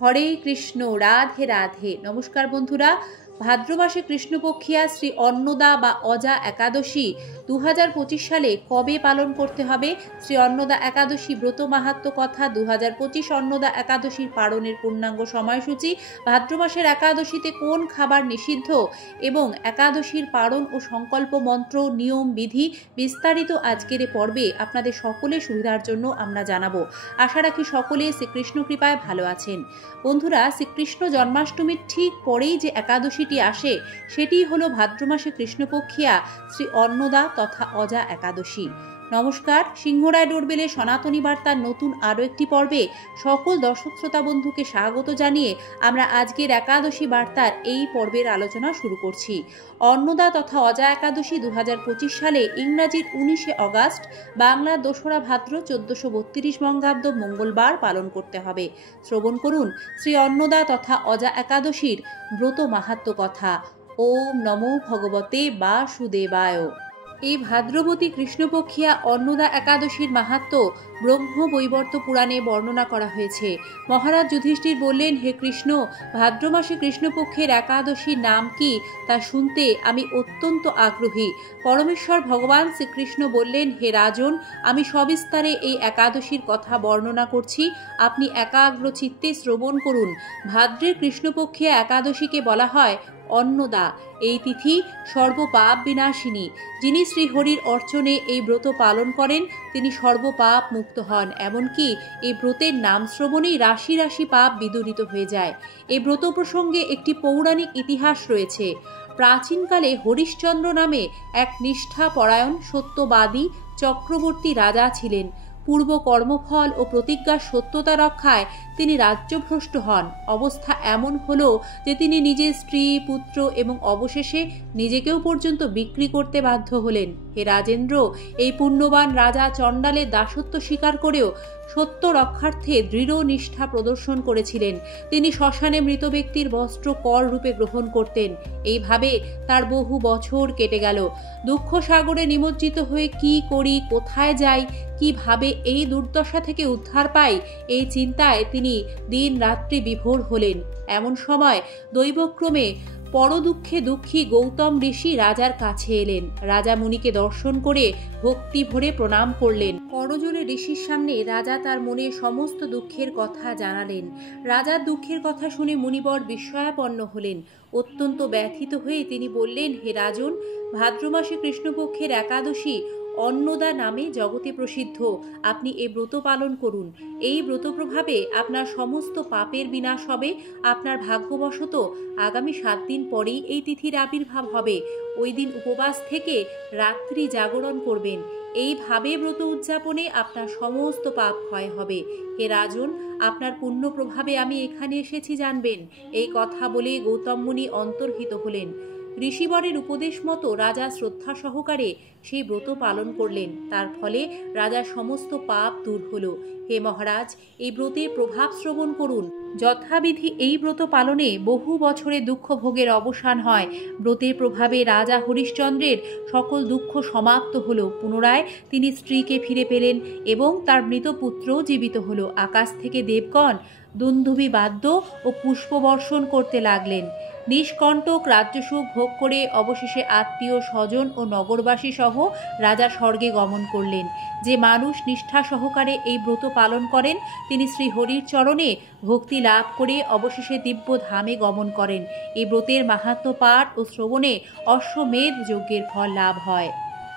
হরে কৃষ্ণ, রাধে রাধে। নমস্কার বন্ধুরা, ভাদ্র মাসে কৃষ্ণপক্ষিয়া শ্রী অন্নদা বা অজা একাদশী 2025 সালে কবে পালন করতে হবে? শ্রী অন্নদা একাদশী ব্রত মাহাত্ম্য কথা, 2025 অন্নদা একাদশীর পালনের পূর্ণাঙ্গ সময়সূচি, ভাদ্র মাসের একাদশীতে কোন খাবার নিষিদ্ধ এবং একাদশীর পালন ও সংকল্প মন্ত্র, নিয়ম বিধি বিস্তারিত আজকের পর্বে আপনাদের সকলের সুবিধার জন্য আমরা জানাবো। আশা রাখি সকলে শ্রীকৃষ্ণ কৃপায় ভালো আছেন। বন্ধুরা, শ্রীকৃষ্ণ জন্মাষ্টমীর ঠিক পরেই যে একাদশীটি আসে সেটি হলো ভাদ্র মাসে কৃষ্ণপক্ষিয়া শ্রী অন্নদা তথা অজা একাদশী। নমস্কার, সিংহরায় ডোরবেলের সনাতনী বার্তার নতুন আরও একটি পর্বে সকল দর্শক শ্রোতা বন্ধুকে স্বাগত জানিয়ে আমরা আজকের একাদশী বার্তার এই পর্বের আলোচনা শুরু করছি। অন্নদা তথা অজা একাদশী 2025 সালে ইংরাজির 19শে অগাস্ট, বাংলার 2রা ভাদ্র 1432 বঙ্গাব্দ মঙ্গলবার পালন করতে হবে। শ্রবণ করুন শ্রী অন্নদা তথা অজা একাদশীর ব্রত মাহাত্ম্য কথা। ওম নমো ভগবতে বাসুদেবায়। এই ভাদ্রবতী কৃষ্ণপক্ষিয়া অন্নদা একাদশীর মাহাত্ম্য ব্রহ্মবৈবর্ত পুরাণে বর্ণনা করা হয়েছে। মহারাজ যুধিষ্ঠির বললেন, হে কৃষ্ণ, ভাদ্র মাসে কৃষ্ণপক্ষের একাদশীর নাম কি তা শুনতে আমি অত্যন্ত আগ্রহী। পরমেশ্বর ভগবান শ্রীকৃষ্ণ বললেন, হে রাজন, আমি সবিস্তারে এই একাদশীর কথা বর্ণনা করছি, আপনি একাগ্র চিত্তে শ্রবণ করুন। ভাদ্রের কৃষ্ণপক্ষিয়া একাদশীকে বলা হয় অন্নদা। এই তিথি সর্বপাপ বিনাশিনী। যিনি শ্রীহরির অর্চনে এই ব্রত পালন করেন তিনি সর্বপাপ মুক্ত হন। এমনকি এই ব্রতের নাম শ্রবণেই রাশি রাশি পাপ বিদূরিত হয়ে যায়। এই ব্রত প্রসঙ্গে একটি পৌরাণিক ইতিহাস রয়েছে। প্রাচীনকালে হরিশ্চন্দ্র নামে এক নিষ্ঠাপরায়ণ সত্যবাদী চক্রবর্তী রাজা ছিলেন। পূর্ব কর্মফল ও প্রতিজ্ঞার সত্যতা রক্ষায় তিনি রাজ্যভ্রষ্ট হন। অবস্থা এমন হলো যে তিনি নিজের স্ত্রী, পুত্র এবং অবশেষে নিজেকেও পর্যন্ত বিক্রি করতে বাধ্য হলেন। হে রাজেন্দ্র, এই পুণ্যবান রাজা চণ্ডালের দাসত্ব স্বীকার করেও সত্য রক্ষার্থে দৃঢ় নিষ্ঠা প্রদর্শন করেছিলেন। তিনি শ্মশানে মৃত ব্যক্তির বস্ত্র কর রূপে গ্রহণ করতেন। এইভাবে তার বহু বছর কেটে গেল। দুঃখ সাগরে নিমজ্জিত হয়ে কি করি, কোথায় যাই, কিভাবে এই দুর্দশা থেকে উদ্ধার পাই, এই চিন্তায় তিনি দিন রাত্রি বিভোর হলেন। এমন সময় দৈবক্রমে পরদুঃখে দুঃখী গৌতম ঋষি রাজার কাছে এলেন। রাজা মুনিকে দর্শন করে ভক্তি ভরে প্রণাম করলেন। করজোড়ে ঋষির সামনে রাজা তার মনে সমস্ত দুঃখের কথা জানালেন। রাজার দুঃখের কথা শুনে মুনিবর বিস্ময়াপন্ন হলেন। অত্যন্ত ব্যথিত হয়ে তিনি বললেন, হে রাজন, ভাদ্র মাসে কৃষ্ণপক্ষের একাদশী অন্নদা নামে জগতে প্রসিদ্ধ। আপনি এই ব্রত পালন করুন। এই ব্রত প্রভাবে আপনার সমস্ত পাপের বিনাশ হবে। আপনার ভাগ্যবশত আগামী 7 দিন পরেই এই তিথির আবির্ভাব হবে। ওই দিন উপবাস থেকে রাত্রি জাগরণ করবেন। এইভাবে ব্রত উদযাপনে আপনার সমস্ত পাপ ক্ষয় হবে। হে রাজন, আপনার পুণ্য প্রভাবে আমি এখানে এসেছি জানবেন। এই কথা বলে গৌতম মুনি অন্তর্হিত হলেন। ঋষিবরের উপদেশ মতো রাজা শ্রদ্ধা সহকারে সেই ব্রত পালন করলেন। তার ফলে রাজার সমস্ত পাপ দূর হল। হে মহারাজ, এই ব্রতের প্রভাব শ্রবণ করুন। যথাবিধি এই ব্রত পালনে বহু বছরের দুঃখ ভোগের অবসান হয়। ব্রতের প্রভাবে রাজা হরিশ্চন্দ্রের সকল দুঃখ সমাপ্ত হল। পুনরায় তিনি স্ত্রীকে ফিরে পেলেন এবং তার মৃত পুত্রও জীবিত হল। আকাশ থেকে দেবগণ দুন্দুভি বাদ্য ও পুষ্পবর্ষণ করতে লাগলেন। নিষ্কণ্টক রাজ্যসুখ ভোগ করে অবশেষে আত্মীয় স্বজন ও নগরবাসী সহ রাজা স্বর্গে গমন করলেন। যে মানুষ নিষ্ঠা সহকারে এই ব্রত পালন করেন তিনি শ্রীহরির চরণে ভক্তি লাভ করে অবশেষে দিব্য ধামে গমন করেন। এই ব্রতের মাহাত্ম্য পাঠ ও শ্রবণে অশ্বমেধ যজ্ঞের ফল লাভ হয়।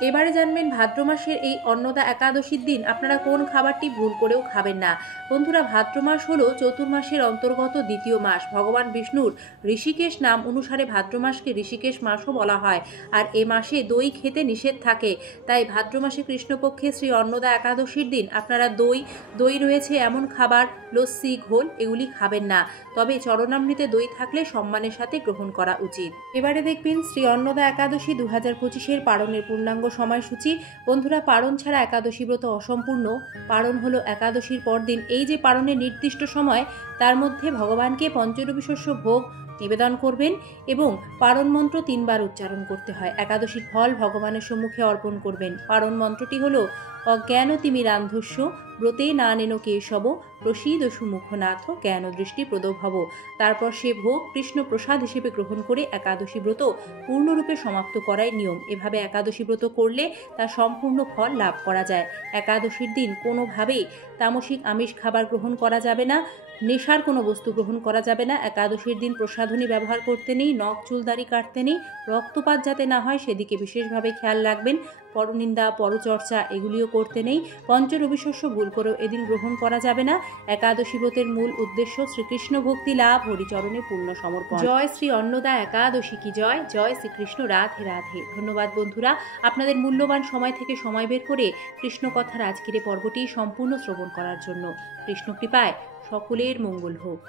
এবারে জানবেন ভাদ্র মাসের এই অন্নদা একাদশীর দিন আপনারা কোন খাবারটি ভুল করেও খাবেন না। বন্ধুরা, ভাদ্র মাস হলো চতুর্মাসের অন্তর্গত দ্বিতীয় মাস। ভগবান বিষ্ণুর ঋষিকেশ নাম অনুসারে ভাদ্র মাসকে ঋষিকেশ মাসও বলা হয়। আর এ মাসে দই খেতে নিষেধ থাকে। তাই ভাদ্র মাসে কৃষ্ণপক্ষে শ্রী অন্নদা একাদশীর দিন আপনারা দই রয়েছে এমন খাবার, লস্যি, ঘোল এগুলি খাবেন না। তবে চরণামৃতে দই থাকলে সম্মানের সাথে গ্রহণ করা উচিত। এবারে দেখবেন শ্রী অন্নদা একাদশী 2025-এর পালনের পূর্ণাঙ্গ সময়সূচি। বন্ধুরা, পালন ছাড়া একাদশী ব্রত অসম্পূর্ণ। পালন হলো একাদশীর পরদিন। এই যে পালনের নির্দিষ্ট সময়, তার মধ্যে ভগবানকে পঞ্চরবি শস্য ভোগ নিবেদন করবেন এবং পারণ মন্ত্র 3 বার উচ্চারণ করতে হয়। একাদশীর ফল ভগবানের সম্মুখে অর্পণ করবেন। পারণ মন্ত্রটি হলো অজ্ঞানতিমিরান্ধস্য ব্রতে নানেন কেশব প্রসীদ সুমুখনাথ জ্ঞান দৃষ্টি প্রদভব। তারপর সে ভোগ কৃষ্ণ প্রসাদ হিসেবে গ্রহণ করে একাদশী ব্রত পূর্ণরূপে সমাপ্ত করাই নিয়ম। এভাবে একাদশী ব্রত করলে তার সম্পূর্ণ ফল লাভ করা যায়। একাদশীর দিন কোনোভাবেই তামসিক আমিষ খাবার গ্রহণ করা যাবে না, নেশার কোনো বস্তু গ্রহণ করা যাবে না। একাদশীর দিন প্রসাধনী ব্যবহার করতে নেই, নখ চুল দাড়ি কাটতে নেই, রক্তপাত যাতে না হয় সেদিকে বিশেষভাবে খেয়াল রাখবেন। পরনিন্দা পরচর্চা এগুলিও করতে নেই। পঞ্চরবিশস্য ভুল করেও এদিন গ্রহণ করা যাবে না। একাদশী ব্রতের মূল উদ্দেশ্য শ্রীকৃষ্ণ ভক্তি লাভ, হরিচরণে পূর্ণ সমর্পণ। জয় শ্রী অন্নদা একাদশী কি জয়, জয় শ্রীকৃষ্ণ, রাধে রাধে। ধন্যবাদ বন্ধুরা, আপনাদের মূল্যবান সময় থেকে সময় বের করে কৃষ্ণ কথার আজকের এই পর্বটি সম্পূর্ণ শ্রবণ করার জন্য। কৃষ্ণ কৃপায় সকলের মঙ্গল হোক।